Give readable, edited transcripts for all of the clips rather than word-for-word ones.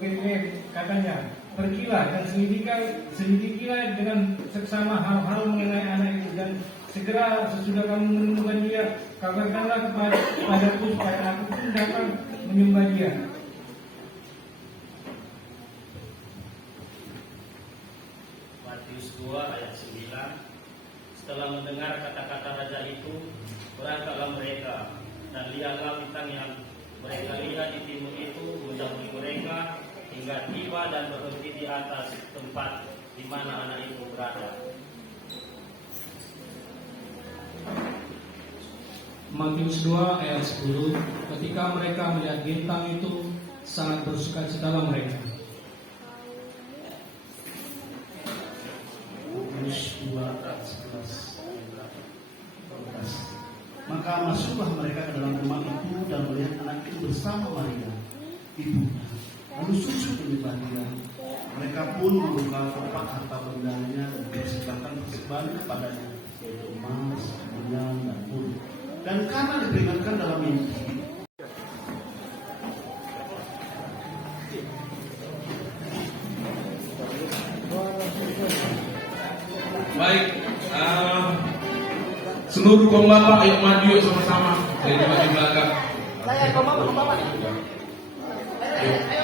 PPM katanya, pergilah dan selidikilah dengan seksama hal-hal mengenai anak itu, dan segera sesudah kamu menemukan dia, kabarkanlah kepadaku supaya aku pun dapat menyembah dia. Matius 2 ayat 9. Setelah mendengar kata-kata raja itu, berangkatlah mereka, dan lihatlah bintang yang mereka lihat di timur itu mendahului mereka hingga tiba dan berhenti di atas tempat di mana anak itu berada. Matius 2 ayat 10. Ketika mereka melihat bintang itu, sangat bersukacitalah mereka. Matius 2 ayat 11. Maka masuklah mereka ke dalam rumah itu dan melihat anak itu bersama Maria, ibunya, lalu sujud menyembah dia. Mereka pun membuka kotak harta bendanya dan mempersembahkan persembahan kepadanya, yaitu emas, minyak, dan murni. Dan karena diperingatkan dalam mimpi, baik, seluruh kaum bapak ayo maju yuk sama-sama dari di belakang. Saya kaum bapak. Ayo.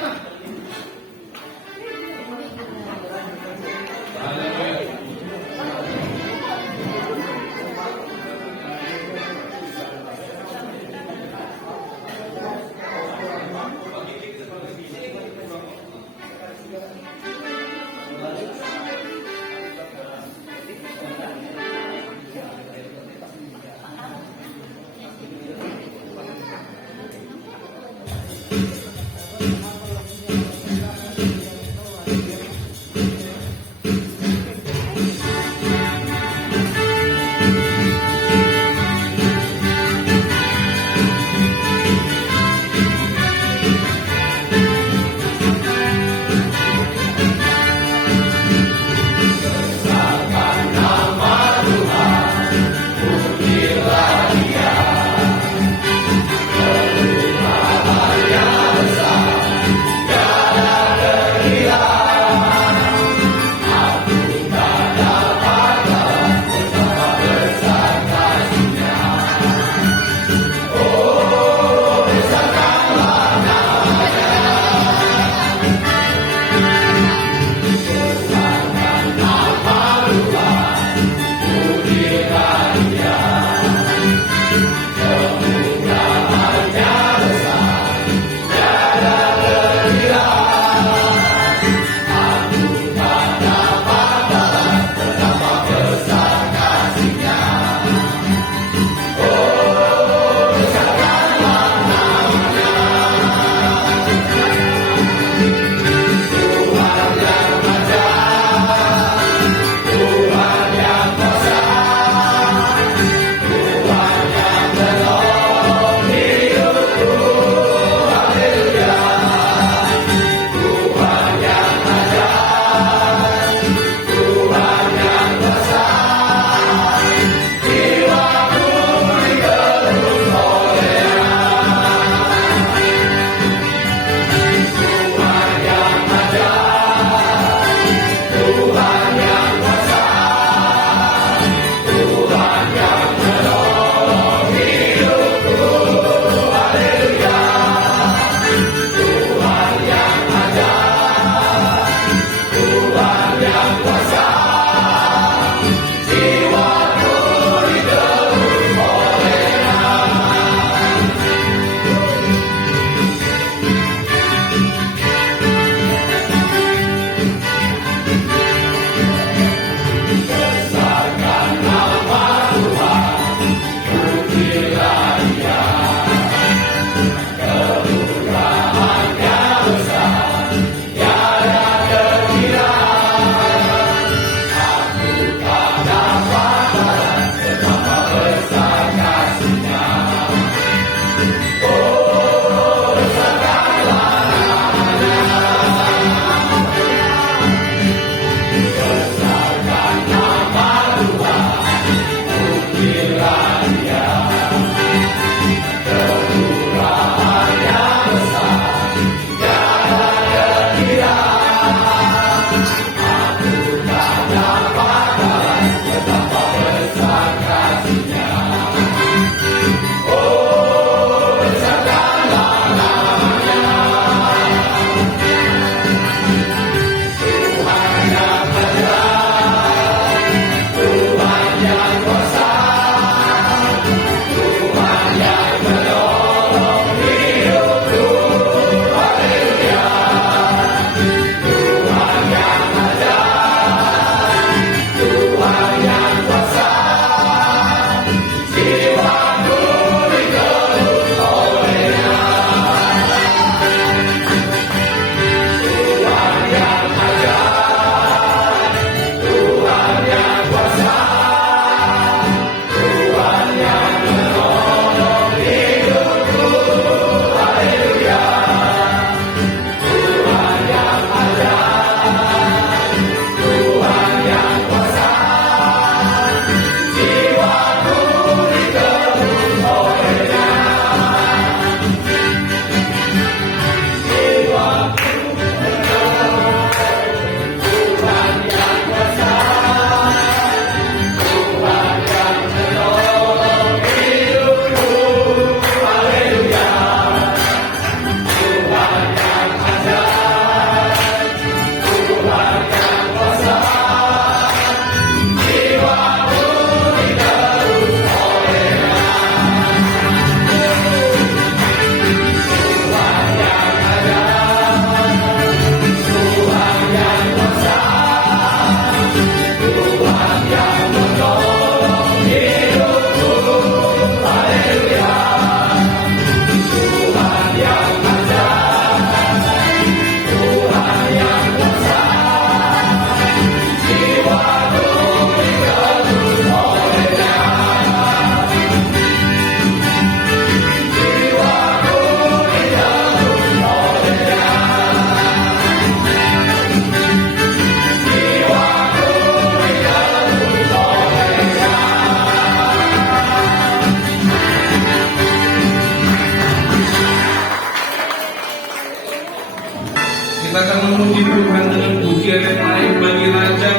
Kita akan memuji Tuhan dengan pujian yang lain bagi Raja.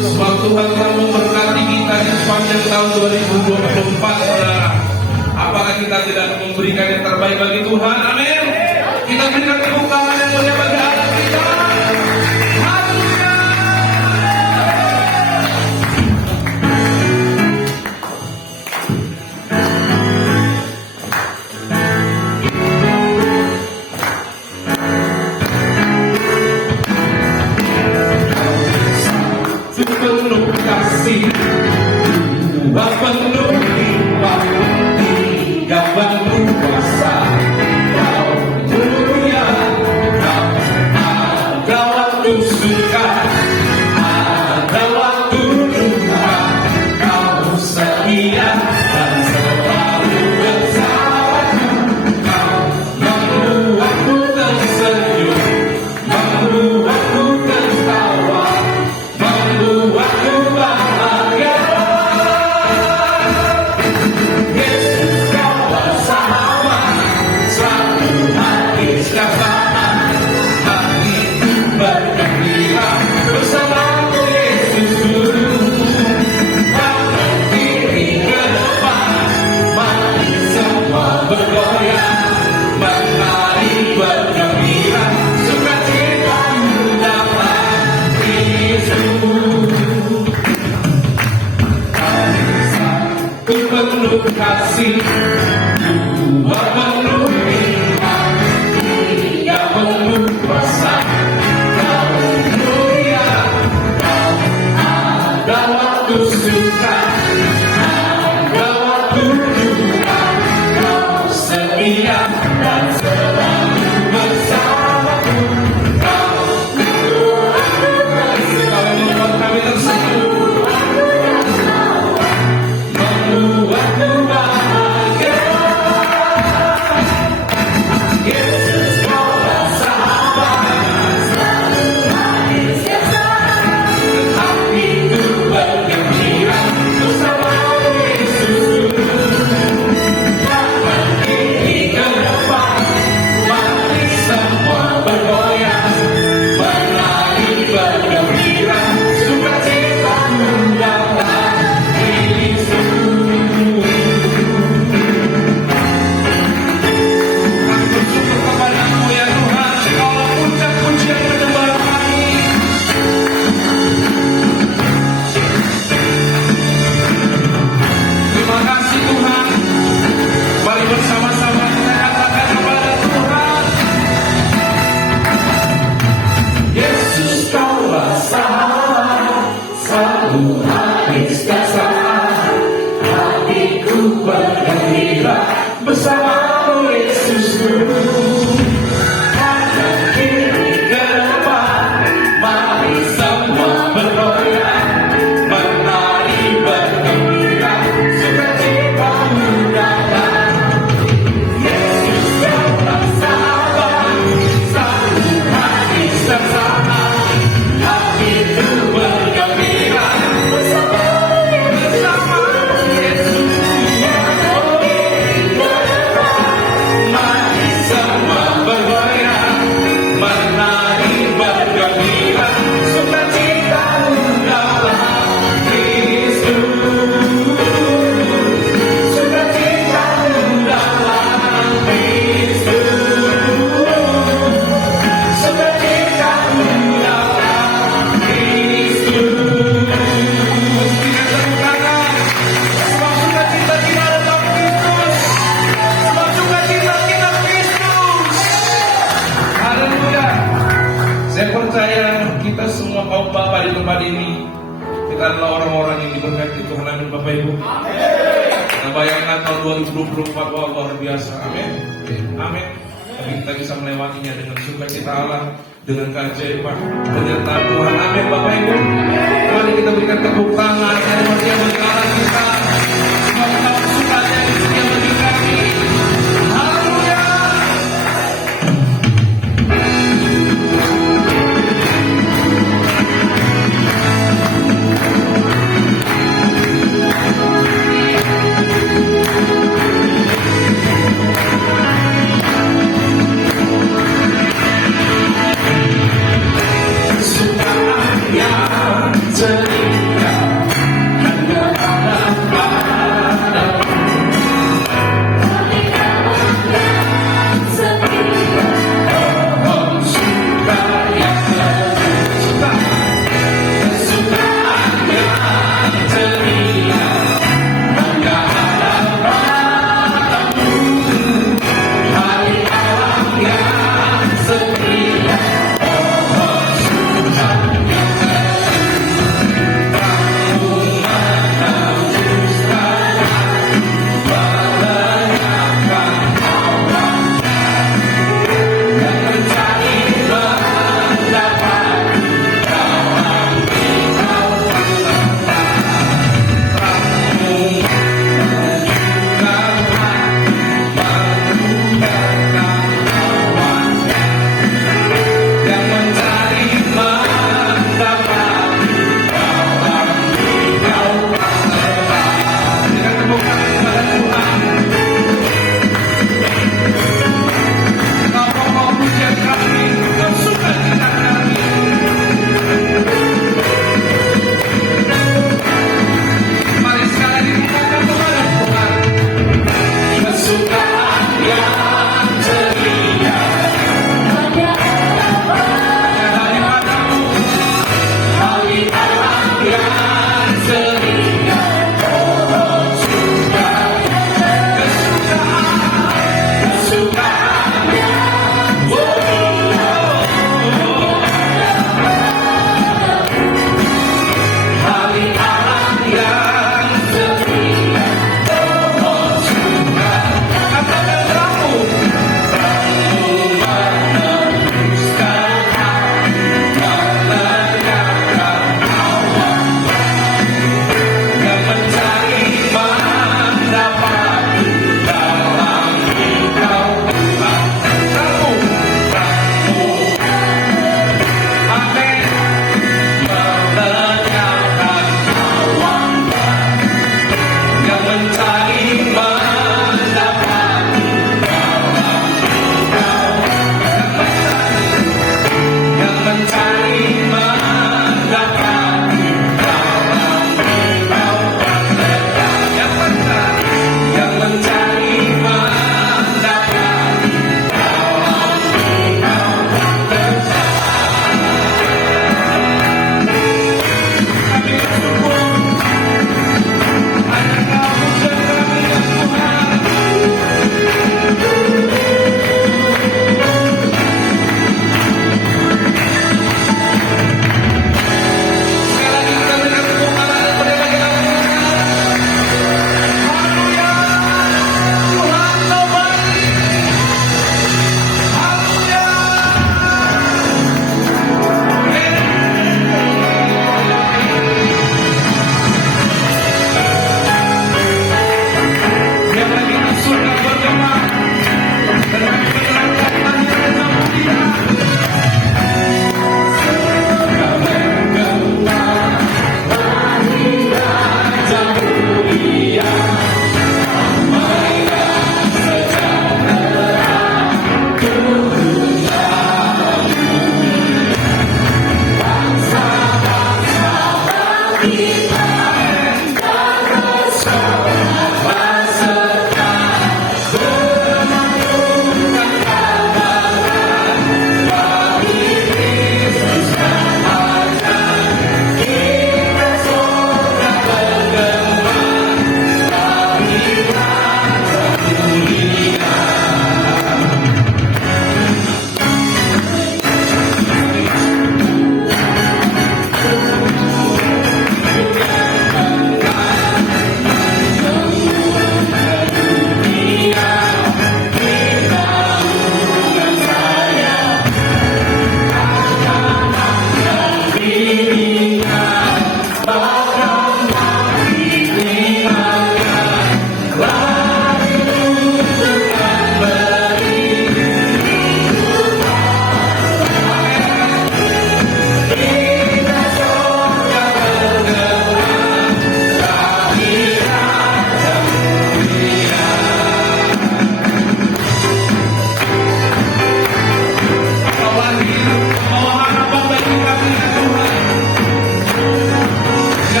Sebab Tuhan telah memberkati kita di sepanjang tahun 2024, saudara. Apakah kita tidak memberikan yang terbaik bagi Tuhan? Amin. Kita berikan tepuk tangan yang mulia bagi Allah kita. Haleluya. Penuh kasih, penuh limpah, tiga penuh kuasa. Kau mulia, kau ada waktu suka, ada waktu duka. Kau setia dan selalu bersamaku. Kau membuatku tersenyum, membuatku tertawa, membuatku bahagia. Yesus kau bersama, selalu habis bersama. Hatiku bergembira bersamamu Yesus Guru. Tangan kiri ke depan, mari semua bergoyang, menari bergembira, sukacitamu dalam Yesus. Ku penuh kasih, dua penuh iman, tiga penuh kuasa. Kau mulia, kau ada waktu suka, ada waktu duka. Kau setia dan selalu bersamaku. Kau membuat kami tersenyum, membuatku bahagia. Yesus kau bersama, selalu habis bersama. Hatiku bergembira bersamamu Yesus Guru. Tangan kiri ke depan, mari semua bergoyang, menari bergembira, sukacitamu dalam Yesus. Aku bersyukur kepadamu ya Tuhan, Engkaulah puncak pujian penyembahan kami. Terima kasih Tuhan. Mari bersama-sama kita katakan kepada Tuhan, Yesus kau bersama, selalu habis bersama. Hatiku bergembira bersamamu Yesus Guru. Tangan kiri ke depan, mari semua bergoyang, menari bergembira, sukacitamu dalam Yesus kau bersama, selalu habis bersama. Hatiku bergembira bersama Yesus. Mari semua bergoyang, menari bergembira, sukacitamu dalam Kristus. Sukacitamu dalam Kristus. Sukacitamu dalam Kristus. Kita tepuk tangan. Sebab sukacita kita dalam Kristus. Sebab sukacita kita Kristus. Haleluya. Saya percaya kita semua kaum bapak di tempat ini, kita adalah orang-orang yang diberkati Tuhan. Amin Bapak Ibu. Kita bayangkan tahun 2024, wah luar biasa. Amin. Amin. Tapi kita bisa melewatinya dengan sukacita Allah, dengan keajaiban penyertaan Tuhan. Amin Bapak Ibu. Mari kita berikan tepuk tangan yang mulia bagi Allah kita. Semoga sukanya yang setia bagi kami. Haleluya.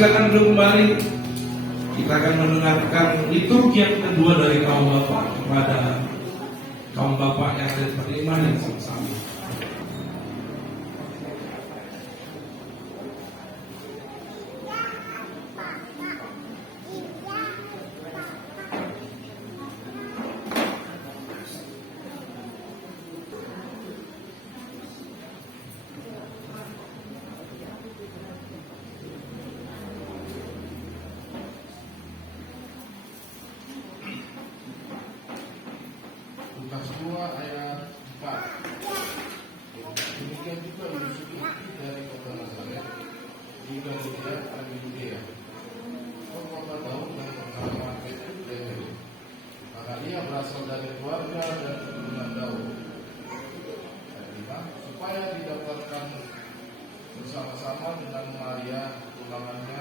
silakan duduk kembali. Kita akan mendengarkan liturgi yang kedua dari kaum bapak kepada kaum bapak yang ada beriman yang sama-sama. Lukas 2 ayat 4. Demikian juga Yusuf dari kota Nazaret di Galilea dan Yudea. Beberapa tahun yang bernama Bethlehem. Maka dia berasal dari keluarga dan keturunan Daud. Ayat 5, supaya didapatkan bersama-sama dengan Maria tunangannya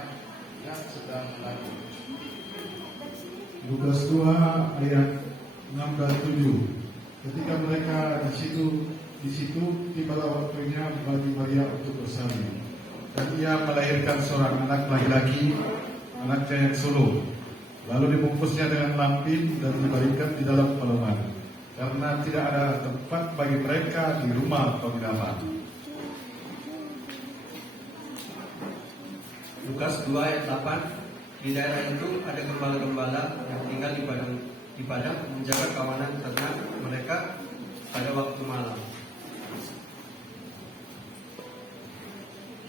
yang sedang mengandung. Lukas 2 ayat 6 dan 7. Ketika mereka di situ tibalah waktunya bagi Maria untuk bersalin. Dan ia melahirkan seorang anak laki-laki, anaknya yang sulung. Lalu dibungkusnya dengan lampin dan diberikan di dalam palungan, karena tidak ada tempat bagi mereka di rumah penginapan. Lukas 2 ayat 8. Di daerah itu ada gembala-gembala yang tinggal di padang menjaga kawanan ternak mereka pada waktu malam.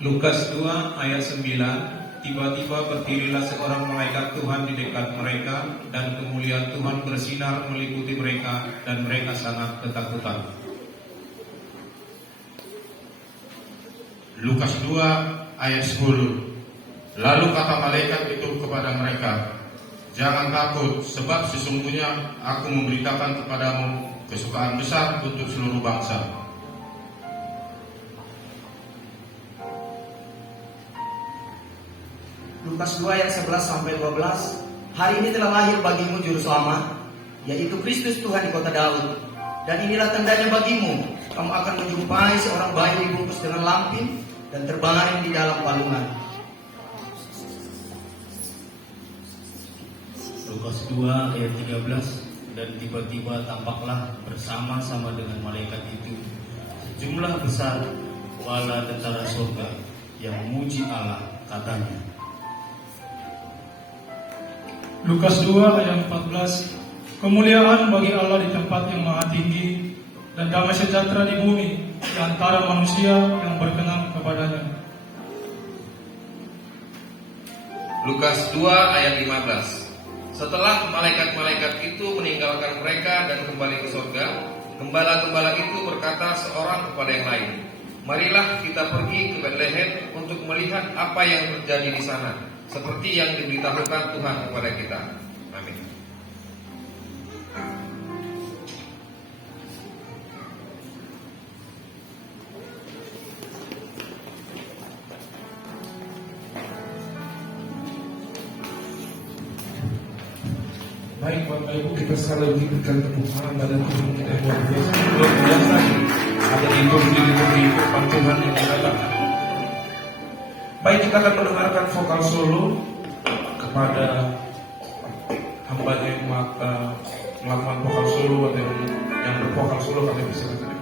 Lukas 2 ayat 9. Tiba-tiba berdirilah seorang malaikat Tuhan di dekat mereka, dan kemuliaan Tuhan bersinar meliputi mereka, dan mereka sangat ketakutan. Lukas 2 ayat 10. Lalu kata malaikat itu kepada mereka, jangan takut, sebab sesungguhnya aku memberitakan kepadamu kesukaan besar untuk seluruh bangsa. Lukas 2 ayat 11 sampai 12. Hari ini telah lahir bagimu juru selamat, yaitu Kristus Tuhan di kota Daud. Dan inilah tandanya bagimu, kamu akan menjumpai seorang bayi dibungkus dengan lampin dan terbaring di dalam palungan. Lukas 2 ayat 13. Dan tiba-tiba tampaklah bersama-sama dengan malaikat itu sejumlah besar bala tentara surga yang memuji Allah, katanya. Lukas 2 ayat 14. Kemuliaan bagi Allah di tempat yang maha tinggi, dan damai sejahtera di bumi di antara manusia yang berkenan kepadanya. Lukas 2 ayat 15. Setelah malaikat-malaikat itu meninggalkan mereka dan kembali ke surga, gembala-gembala itu berkata seorang kepada yang lain, marilah kita pergi ke Bethlehem untuk melihat apa yang terjadi di sana, seperti yang diberitahukan Tuhan kepada kita. Amin. Baik Bapak Ibu, kita sekali lagi berikan tepuk tangan pada Tuhan kita yang luar biasa. Luar biasa ada liturgi firman Tuhan yang kita datang. Baik, kita akan mendengarkan vokal solo kepada hambanya yang melakukan vokal solo atau yang bervokal solo kami persilakan.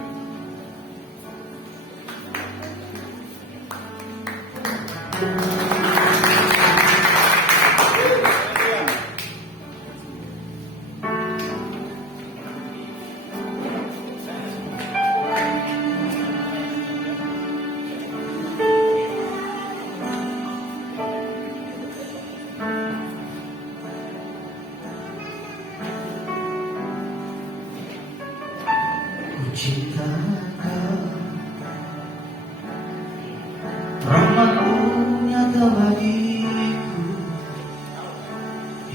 Rahmat-Mu nyata bagiku,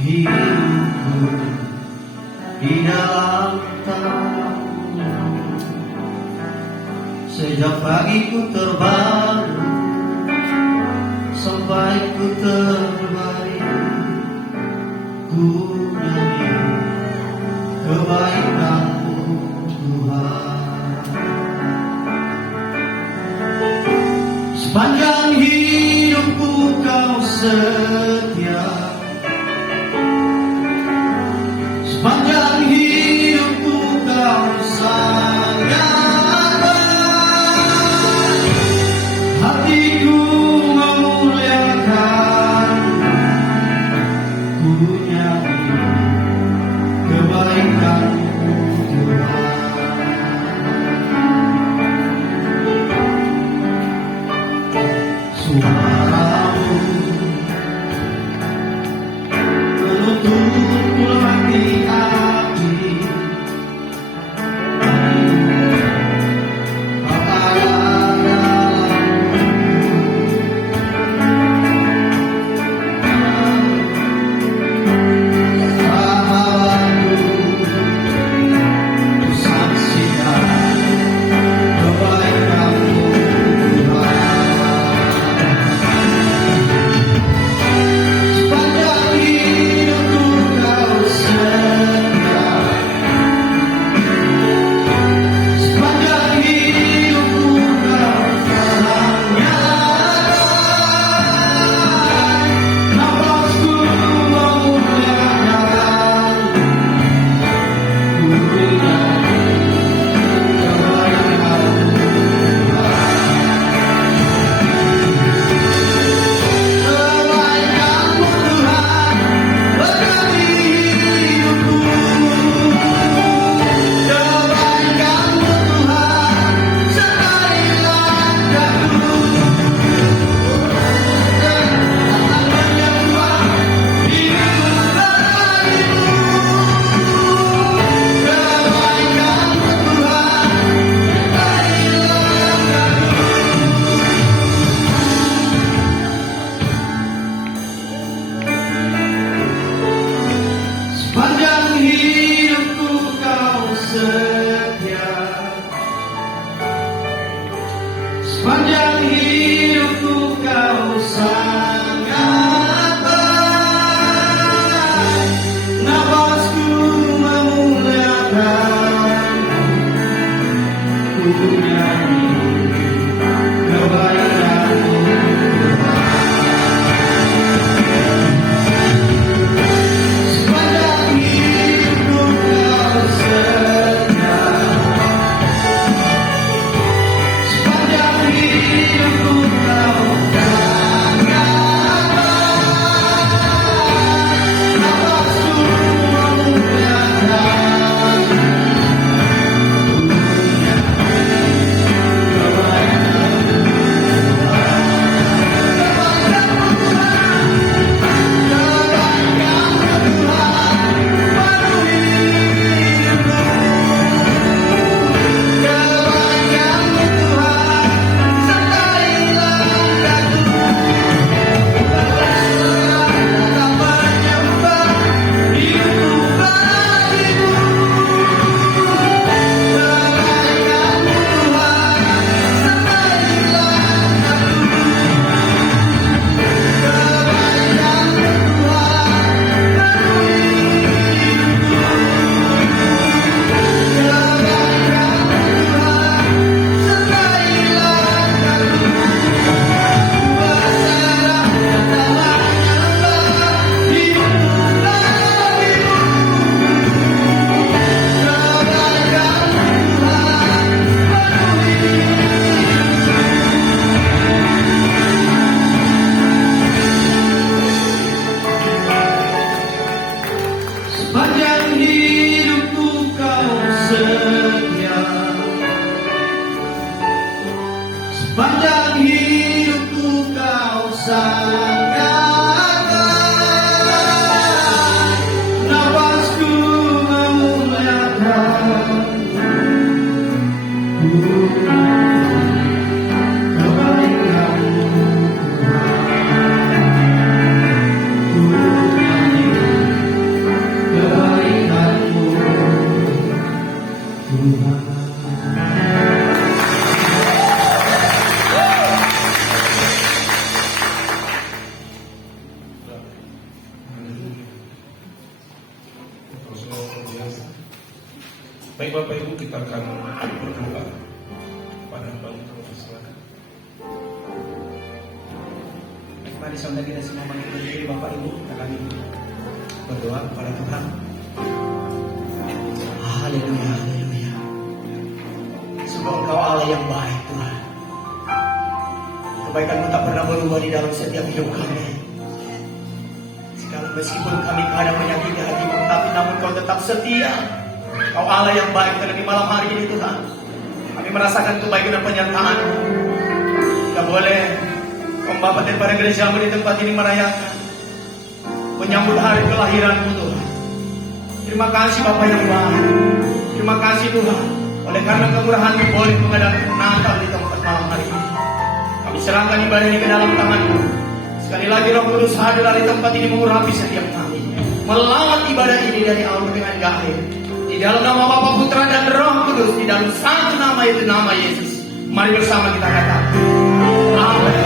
hidupku di dalam tangan-Mu. Sejak pagiku terbangun sampai ku terbaring, ku nyanyi kebaikan-Mu Tuhan. Sepanjang hidupku Kau setia, sepanjang hidupku kau sangat baik. Hatiku memuliakan, ku nyanyi kebaikan-Mu Tuhan. Suara-Mu menuntutku hati-hati, sepanjang hidupku kau sangat baik. Nafasku memuliakan, ku nyanyi kebaikan-Mu Tuhan. Sepanjang hidupku kau setia, sepanjang hidupku kau sangat baik. Nafasku memuliakan, ku sepanjang hidupku kau setia, sepanjang hidupku kau sangat baik. Nafasku memuliakan, ku nyanyi kebaikan-Mu Tuhan. Ku nyanyi kebaikan-Mu Tuhan. Mari saudara kita semua bangkit berdiri, Bapak Ibu, kita kami berdoa kepada Tuhan. Haleluya, haleluya. Sebab Engkau Allah yang baik, Tuhan. Kebaikan-Mu tak pernah berubah di dalam setiap hidup kami. Sekarang meskipun kami kadang menyakiti hati-Mu, tapi namun Kau tetap setia. Kau Allah yang baik. Karena di malam hari ini, Tuhan, kami merasakan kebaikan dan penyertaan-Mu. Kita boleh Bapak daripada gereja-Mu di tempat ini merayakan menyambut hari kelahiran-Mu, Tuhan. Terima kasih Bapak yang baik. Terima kasih Tuhan. Oleh karena kemurahan-Mu boleh mengadakan Natal di tempat malam hari ini. Kami serahkan ibadah ini ke dalam tangan-Mu. Sekali lagi Roh Kudus hadir di tempat ini mengurapi setiap kami. Melawat ibadah ini dari awal dengan akhir. Di dalam nama Bapa, Putra dan Roh Kudus, di dalam satu nama, itu nama Yesus. Mari bersama kita katakan. Amin.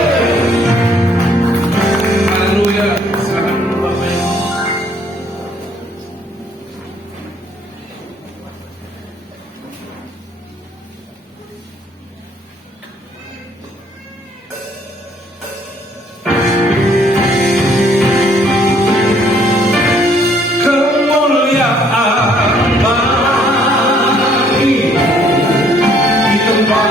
Haleluya. Silakan dulu Bapak Ibu. Kemuliaan bagimu di tempat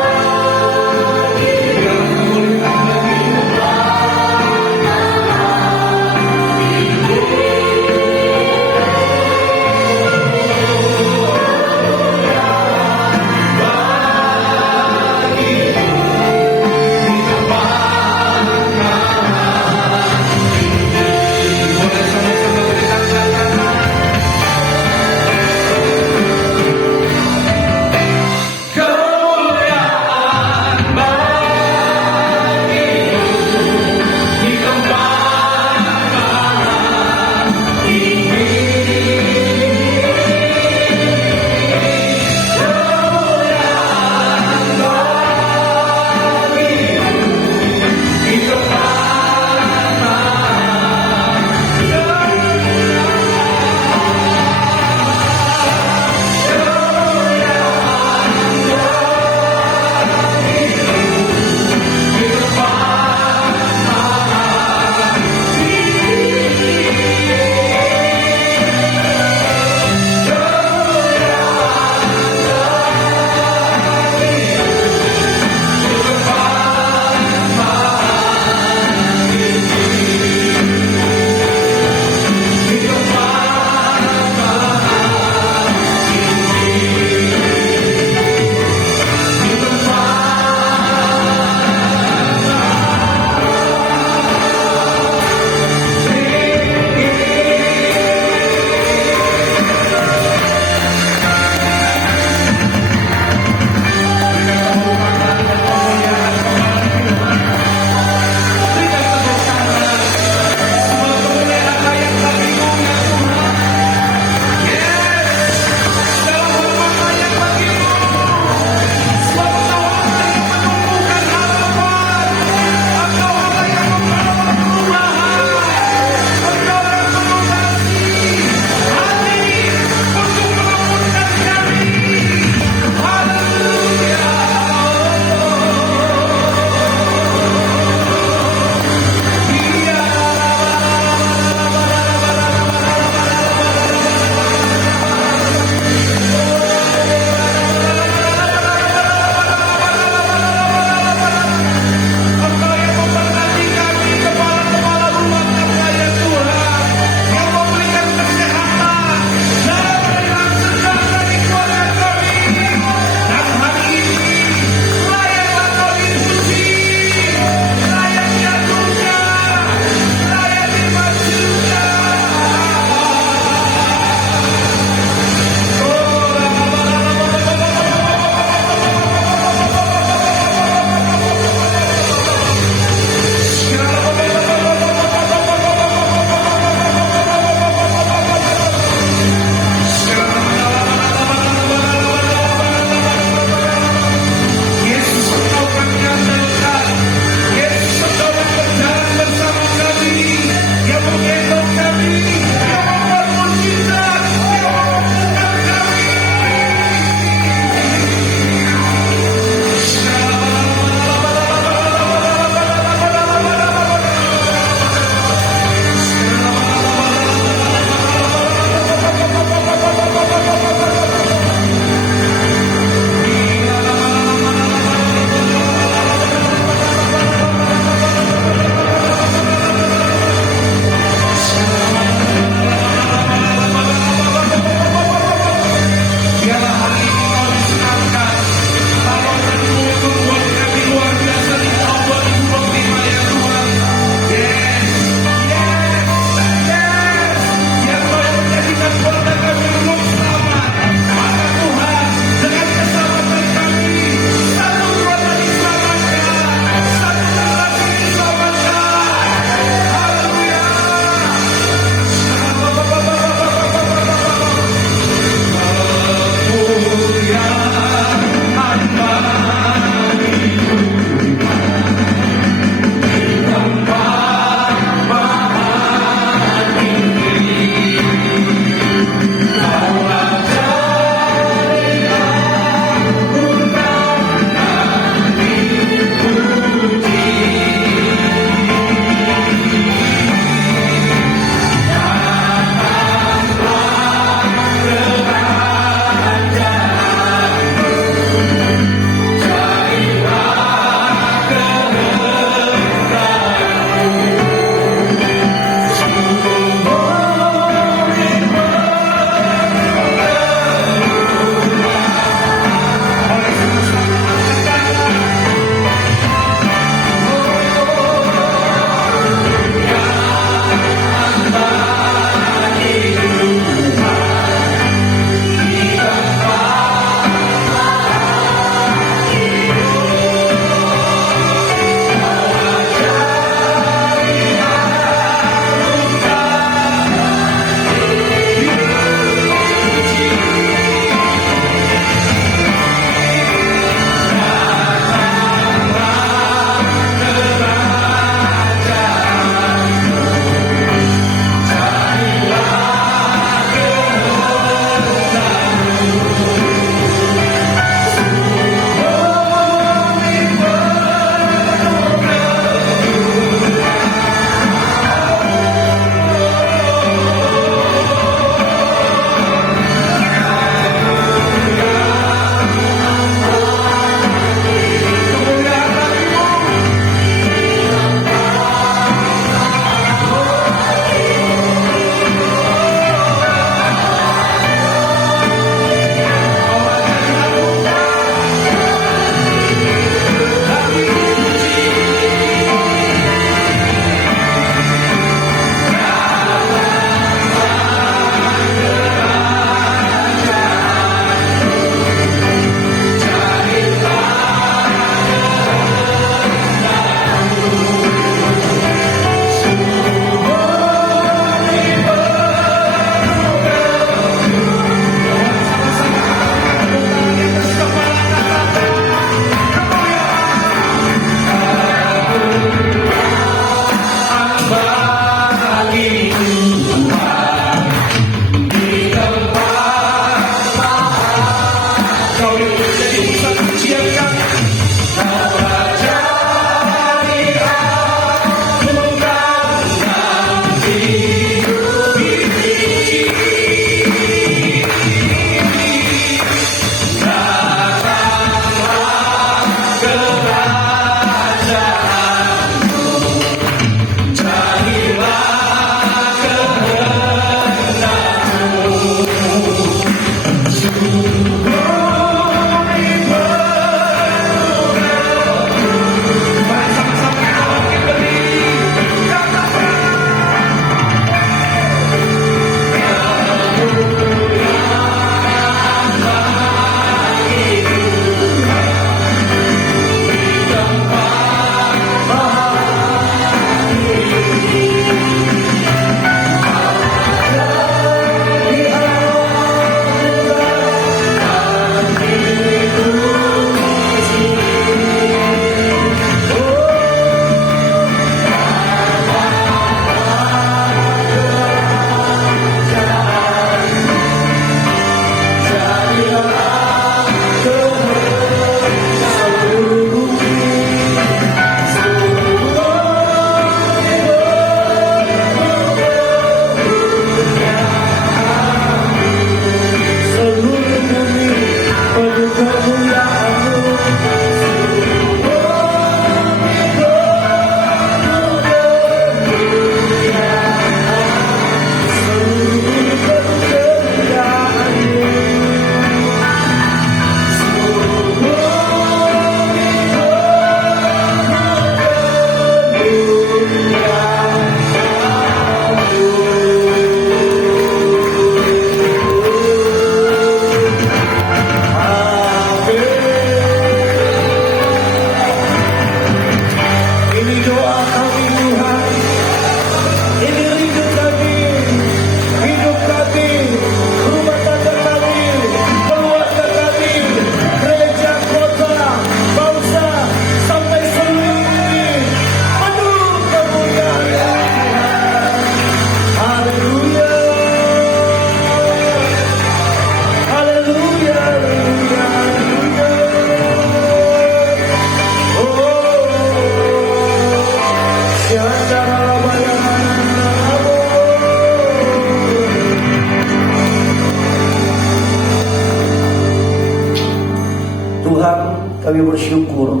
Kami bersyukur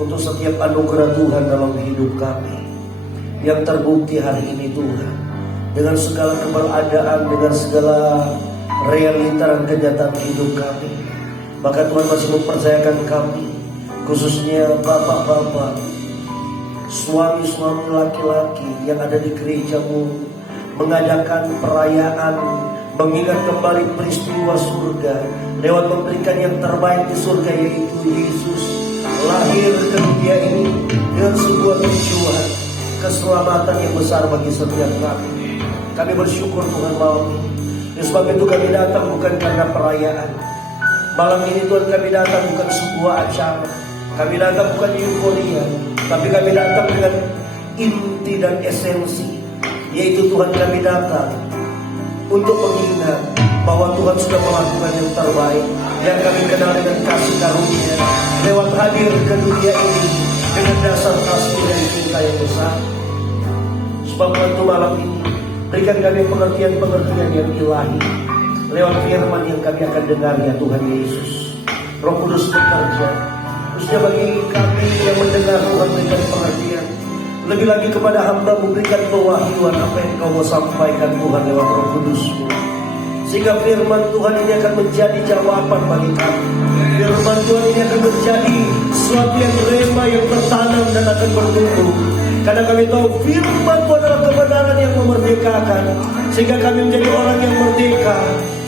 untuk setiap anugerah Tuhan dalam hidup kami yang terbukti hari ini Tuhan, dengan segala keberadaan, dengan segala realita dan kenyataan hidup kami. Maka Tuhan masih mempercayakan kami, khususnya bapak-bapak, suami-suami laki-laki yang ada di gerejamu, mengadakan perayaan, mengingat kembali peristiwa surga lewat memberikan yang terbaik di surga, yaitu Yesus lahir ke dunia ini dengan sebuah tujuan keselamatan yang besar bagi setiap kami. Kami bersyukur Tuhan malam ini. Sebab itu kami datang bukan karena perayaan. Malam ini Tuhan kami datang bukan sebuah acara, kami datang bukan euforia, tapi kami datang dengan inti dan esensi, yaitu Tuhan kami datang untuk mengingat bahwa Tuhan sudah melakukan yang terbaik, yang kami kenal dengan kasih karunia lewat hadir ke dunia ini dengan dasar kasih dan cinta yang besar. Sebab waktu malam ini berikan kami pengertian-pengertian yang ilahi lewat firman yang kami akan dengar, ya Tuhan Yesus. Roh Kudus bekerja khususnya bagi kami yang mendengar. Tuhan berikan pengertian, lebih lagi kepada hamba memberikan pewahyuan apa yang Kau mau sampaikan Tuhan lewat Roh Kudus-Mu, sehingga firman Tuhan ini akan menjadi jawaban bagi kami. Firman Tuhan ini akan menjadi sesuatu yang rema, yang tertanam dan akan bertumbuh. Karena kami tahu firman Tuhan adalah kebenaran yang memerdekakan, sehingga kami menjadi orang yang merdeka,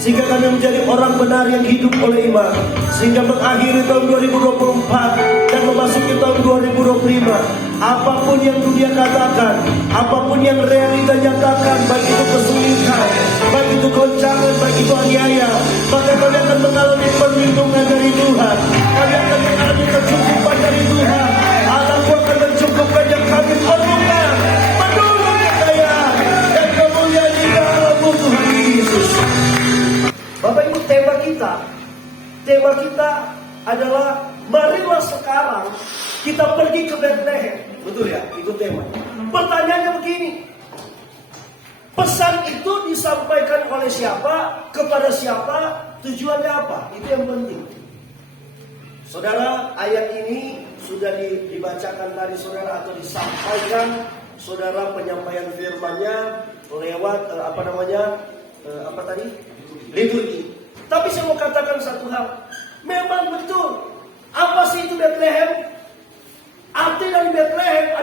sehingga kami menjadi orang benar yang hidup oleh iman, sehingga mengakhiri tahun 2024 dan memasuki tahun 2025. Apapun yang dunia katakan, apapun yang realita nyatakan, baik itu kesulitan, baik itu goncangan, baik itu aniaya, maka kami akan mengalami perlindungan dari Tuhan. Kami akan mengalami kecukupan dari Tuhan. Allah-Ku akan mencukupkan yang kami perlukan, menurut kekayaan dan kemuliaan di dalam-Mu Tuhan Yesus. Bapak Ibu, tema kita adalah marilah sekarang kita pergi ke Bethlehem. Betul ya? Itu tema. Pertanyaannya begini, pesan itu disampaikan oleh siapa, kepada siapa, tujuannya apa? Itu yang penting. Saudara, ayat ini sudah dibacakan tadi saudara, atau disampaikan saudara penyampaian firman-Nya lewat liturgi. Tapi saya mau katakan satu hal, memang betul. Apa sih itu Bethlehem? Arti dari Bethlehem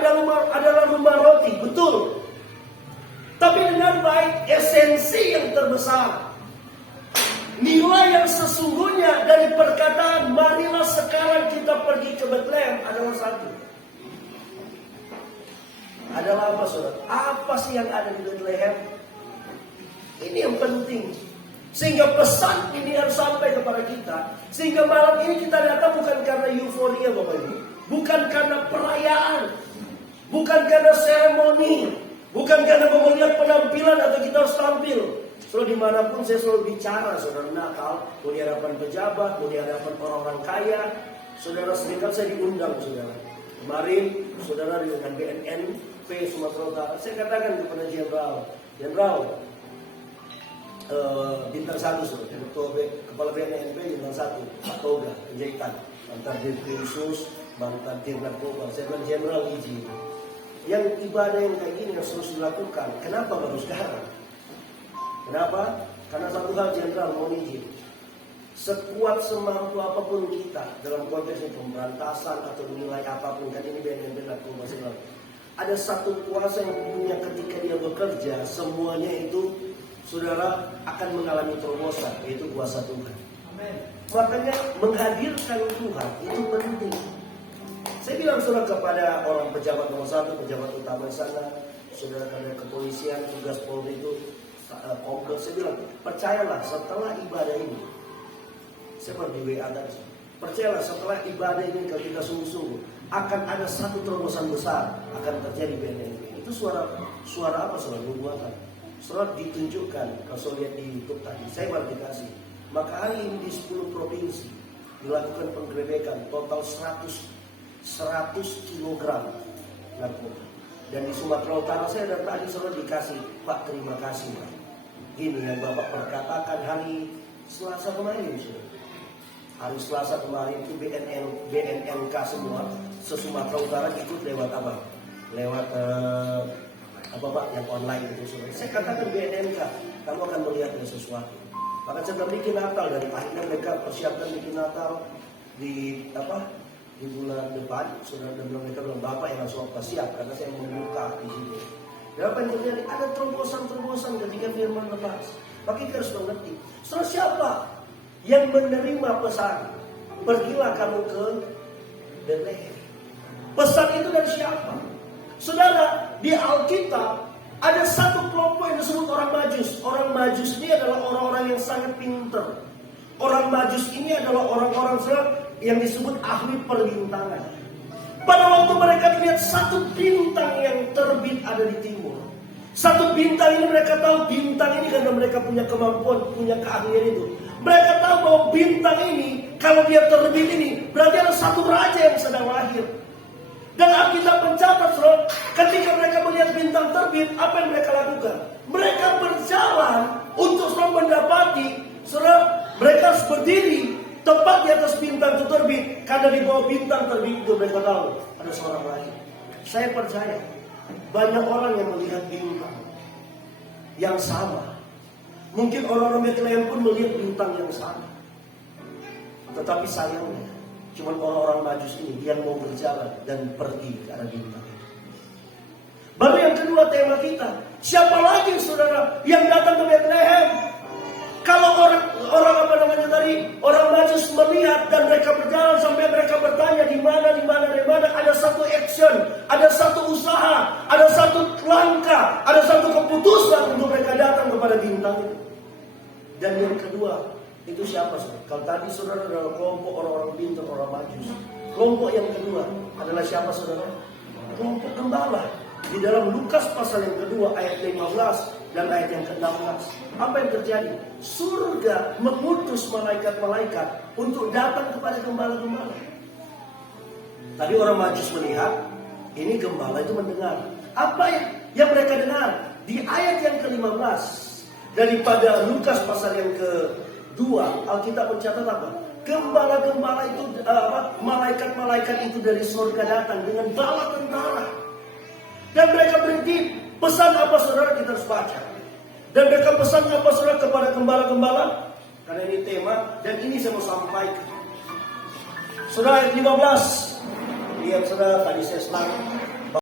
adalah rumah roti, betul. Tapi dengan baik, esensi yang terbesar, nilai yang sesungguhnya dari perkataan marilah sekarang kita pergi ke Bethlehem adalah satu. Adalah apa saudara? Apa sih yang ada di Bethlehem? Ini yang penting. Sehingga pesan ini harus sampai kepada kita. Sehingga malam ini kita datang bukan karena euforia Bapak Ibu, bukan karena perayaan, bukan karena seremoni, bukan karena mau melihat penampilan atau kita harus tampil. Selalu dimanapun saya selalu bicara, saudara, Natal, mau di hadapan pejabat, mau di hadapan orang-orang kaya, saudara, seringkali saya diundang, saudara. Kemarin, saudara, dengan BNNP Sumatera Utara, saya katakan kepada Jenderal Bintang 1, saudara, Kepala BNNP Bintang 1, Pak Toga, Penjahitan, mantan Dirjen Khusus, mantan Dirjen Narkoba. Saya bilang, Jenderal izin, yang ibadah yang kayak gini harus terus dilakukan. Kenapa baru sekarang? Kenapa? Karena satu hal, Jenderal mohon izin, sekuat semampu apapun kita dalam konteks pemberantasan atau nilai apapun, kan ini BNN Narkoba, ada satu kuasa yang punya ketika dia bekerja, semuanya itu saudara akan mengalami terobosan, yaitu kuasa Tuhan. Amen. Makanya menghadirkan Tuhan itu penting. Saya bilang saudara kepada orang pejabat nomor 1, pejabat utama di sana, saudara dari kepolisian, tugas Polri itu kompleks, saya bilang percayalah setelah ibadah ini, saya pernah di WA tadi, percayalah setelah ibadah ini kalau kita sungguh-sungguh akan ada satu terobosan besar akan terjadi di BNN. Itu suara apa? Suara nubuatan. Surat ditunjukkan, kalau saya lihat di YouTube tadi, saya verifikasi. Maka hari ini di 10 provinsi dilakukan penggerebekan total 100 kilogram narkoba. Dan di Sumatera Utara saya dari tadi sudah dikasih, Pak terima kasih Pak. Gini yang Bapak perkatakan hari Selasa kemarin, saudara. Hari Selasa kemarin itu BNNK semua se-Sumatera Utara ikut lewat apa? Lewat apa Pak yang online itu. Saya katakan BNNK, kamu akan melihat sesuatu. Maka saya bikin Natal, dari akhirnya mereka persiapkan bikin Natal di bulan depan. Saudara dan mereka bilang, Bapak yang langsung siap karena saya membuka di sini. Dan apa yang terjadi? Ada terobosan ketika firman lepas. Maka kita harus mengerti. Saudara, siapa yang menerima pesan? Pergilah kamu ke Bethlehem. Pesan itu dari siapa? Saudara, di Alkitab ada satu kelompok yang disebut orang Majus. Orang Majus ini adalah orang-orang yang sangat pintar. Orang Majus ini adalah orang-orang yang disebut ahli perbintangan. Pada waktu mereka melihat satu bintang yang terbit ada di timur. Satu bintang ini mereka tahu bintang ini karena mereka punya kemampuan, punya keahlian itu. Mereka tahu bahwa bintang ini kalau dia terbit ini berarti ada satu raja yang sedang lahir. Dan Alkitab mencatat, saudara, ketika mereka melihat bintang terbit, apa yang mereka lakukan? Mereka berjalan untuk selalu mendapati, saudara, mereka harus berdiri tepat di atas bintang itu terbit. Karena di bawah bintang terbit itu mereka tahu ada seorang lain. Saya percaya banyak orang yang melihat bintang yang sama. Mungkin orang-orang Bethlehem pun melihat bintang yang sama. Tetapi sayangnya cuma orang-orang Majus ini yang mau berjalan dan pergi ke arah bintang. Baru yang kedua tema kita, siapa lagi saudara yang datang ke Bethlehem? Kalau orang Majus melihat dan mereka berjalan sampai mereka bertanya di mana, ada satu action, ada satu usaha, ada satu langkah, ada satu keputusan untuk mereka datang kepada bintang itu. Dan yang kedua, itu siapa saudara? Kalau tadi saudara adalah kelompok orang-orang pintar, orang Majus. Kelompok yang kedua adalah siapa saudara? Kelompok gembala. Di dalam Lukas pasal yang kedua ayat 15 dan ayat yang ke-16. Apa yang terjadi? Surga mengutus malaikat-malaikat untuk datang kepada gembala-gembala. Tadi orang Majus melihat, ini gembala itu mendengar. Apa yang mereka dengar? Di ayat yang ke-15 daripada Lukas pasal yang ke-2, Alkitab mencatat apa? Gembala-gembala itu, malaikat-malaikat itu dari surga datang dengan bala tentara. Dan mereka berhenti, pesan apa saudara kita harus baca. Dan mereka pesan apa saudara kepada gembala-gembala. Karena ini tema, dan ini saya mau sampaikan. Saudara ayat 15. Lihat saudara, tadi saya senang